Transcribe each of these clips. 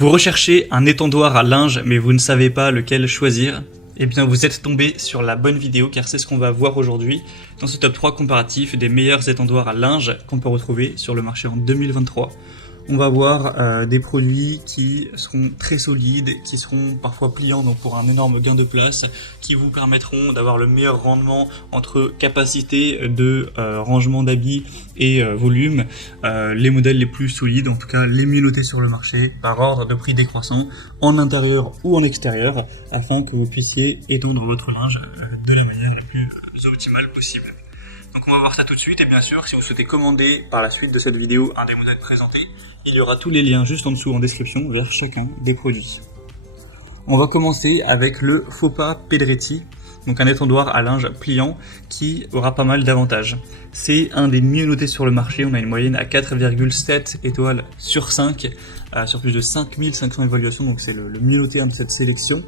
Vous recherchez un étendoir à linge mais vous ne savez pas lequel choisir? Eh bien vous êtes tombé sur la bonne vidéo car c'est ce qu'on va voir aujourd'hui dans ce top 3 comparatif des meilleurs étendoirs à linge qu'on peut retrouver sur le marché en 2023. On va voir des produits qui seront très solides, qui seront parfois pliants donc pour un énorme gain de place, qui vous permettront d'avoir le meilleur rendement entre capacité de rangement d'habits et volume, les modèles les plus solides, en tout cas les mieux notés sur le marché par ordre de prix décroissant en intérieur ou en extérieur afin que vous puissiez étendre votre linge de la manière la plus optimale possible. Donc on va voir ça tout de suite et bien sûr si vous souhaitez commander par la suite de cette vidéo un des modèles présentés, il y aura tous les liens juste en dessous en description vers chacun des produits. On va commencer avec le Fopa Pedretti, donc un étendoir à linge pliant qui aura pas mal d'avantages. C'est un des mieux notés sur le marché, on a une moyenne à 4,7 étoiles sur 5, sur plus de 5500 évaluations, donc c'est le mieux noté de cette sélection.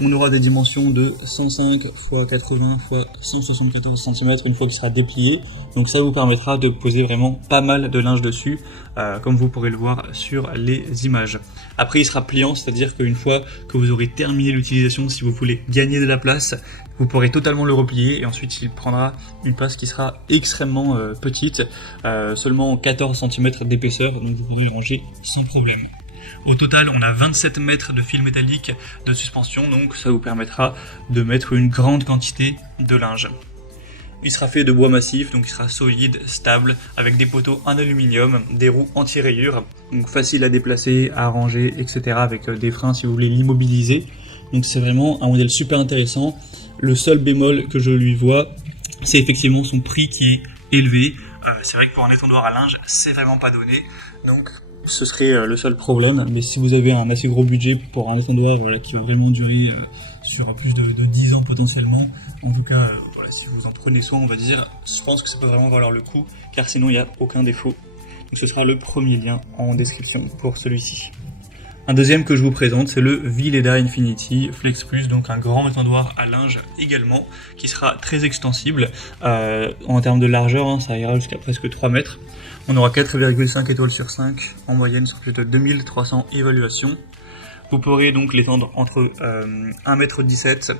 On aura des dimensions de 105 x 80 x 174 cm une fois qu'il sera déplié. Donc ça vous permettra de poser vraiment pas mal de linge dessus, comme vous pourrez le voir sur les images. Après il sera pliant, c'est-à-dire qu'une fois que vous aurez terminé l'utilisation, si vous voulez gagner de la place, vous pourrez totalement le replier et ensuite il prendra une place qui sera extrêmement petite, seulement 14 cm d'épaisseur, donc vous pourrez le ranger sans problème. Au total, on a 27 mètres de fil métallique de suspension, donc ça vous permettra de mettre une grande quantité de linge. Il sera fait de bois massif, donc il sera solide, stable, avec des poteaux en aluminium, des roues anti-rayures, donc facile à déplacer, à ranger, etc. avec des freins si vous voulez l'immobiliser. Donc c'est vraiment un modèle super intéressant. Le seul bémol que je lui vois, c'est effectivement son prix qui est élevé. C'est vrai que pour un étendoir à linge, c'est vraiment pas donné, donc ce serait le seul problème, mais si vous avez un assez gros budget pour un étendoir qui va vraiment durer sur plus de 10 ans potentiellement, en tout cas si vous en prenez soin on va dire, je pense que ça peut vraiment valoir le coup, car sinon il n'y a aucun défaut. Donc ce sera le premier lien en description pour celui-ci. Un deuxième que je vous présente, c'est le Vileda Infinity Flex Plus, donc un grand étendoir à linge également, qui sera très extensible. En termes de largeur, ça ira jusqu'à presque 3 mètres. On aura 4,5 étoiles sur 5 en moyenne sur plus de 2300 évaluations. Vous pourrez donc l'étendre entre 1,17 m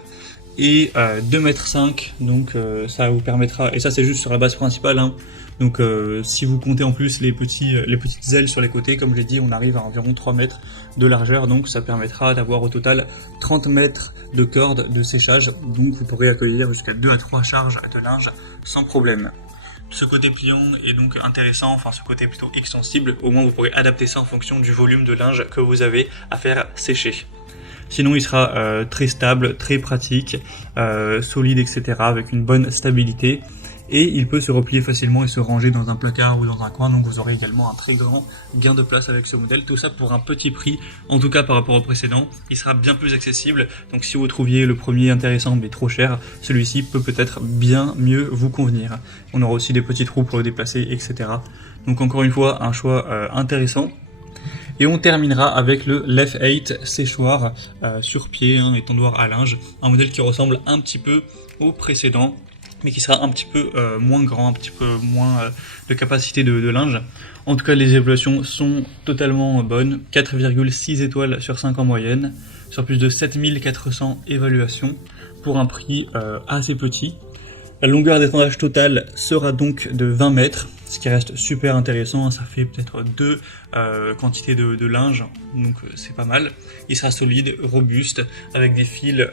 et 2,5 m, donc ça vous permettra, et ça c'est juste sur la base principale, hein. Donc si vous comptez en plus les petites ailes sur les côtés, comme je l'ai dit, on arrive à environ 3 mètres de largeur, donc ça permettra d'avoir au total 30 mètres de corde de séchage, donc vous pourrez accueillir jusqu'à 2 à 3 charges de linge sans problème. Ce côté pliant est donc intéressant, enfin ce côté plutôt extensible, au moins vous pourrez adapter ça en fonction du volume de linge que vous avez à faire sécher. Sinon il sera très stable, très pratique, solide, etc. avec une bonne stabilité. Et il peut se replier facilement et se ranger dans un placard ou dans un coin, donc vous aurez également un très grand gain de place avec ce modèle. Tout ça pour un petit prix, en tout cas par rapport au précédent, il sera bien plus accessible. Donc si vous trouviez le premier intéressant mais trop cher, celui-ci peut peut-être bien mieux vous convenir. On aura aussi des petits trous pour le déplacer, etc. Donc encore une fois, un choix intéressant. Et on terminera avec le Lef 8 séchoir sur pied, étendoir à linge, un modèle qui ressemble un petit peu au précédent, mais qui sera un petit peu moins grand, un petit peu moins de capacité de linge. En tout cas, les évaluations sont totalement bonnes, 4,6 étoiles sur 5 en moyenne, sur plus de 7400 évaluations, pour un prix assez petit. La longueur d'étendage totale sera donc de 20 mètres, ce qui reste super intéressant, ça fait peut-être 2 quantités de linge, donc c'est pas mal. Il sera solide, robuste, avec des fils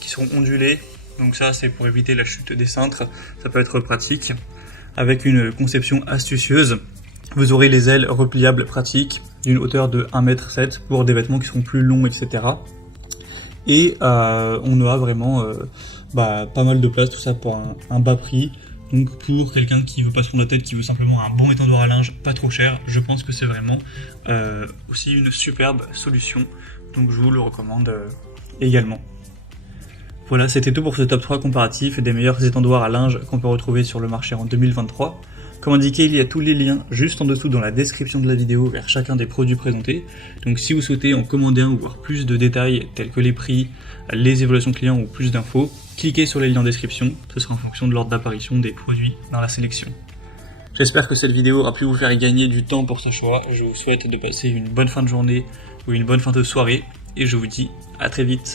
qui seront ondulés. Donc ça c'est pour éviter la chute des cintres, ça peut être pratique. Avec une conception astucieuse, vous aurez les ailes repliables pratiques d'une hauteur de 1,7 m pour des vêtements qui seront plus longs, etc. Et on aura vraiment pas mal de place, tout ça pour un bas prix. Donc pour quelqu'un qui veut pas se prendre la tête, qui veut simplement un bon étendoir à linge pas trop cher, je pense que c'est vraiment aussi une superbe solution. Donc je vous le recommande également. Voilà, c'était tout pour ce top 3 comparatif des meilleurs étendoirs à linge qu'on peut retrouver sur le marché en 2023. Comme indiqué, il y a tous les liens juste en dessous dans la description de la vidéo vers chacun des produits présentés. Donc si vous souhaitez en commander un ou voir plus de détails tels que les prix, les évaluations clients ou plus d'infos, cliquez sur les liens en description, ce sera en fonction de l'ordre d'apparition des produits dans la sélection. J'espère que cette vidéo aura pu vous faire gagner du temps pour ce choix. Je vous souhaite de passer une bonne fin de journée, ou une bonne fin de soirée, et je vous dis à très vite.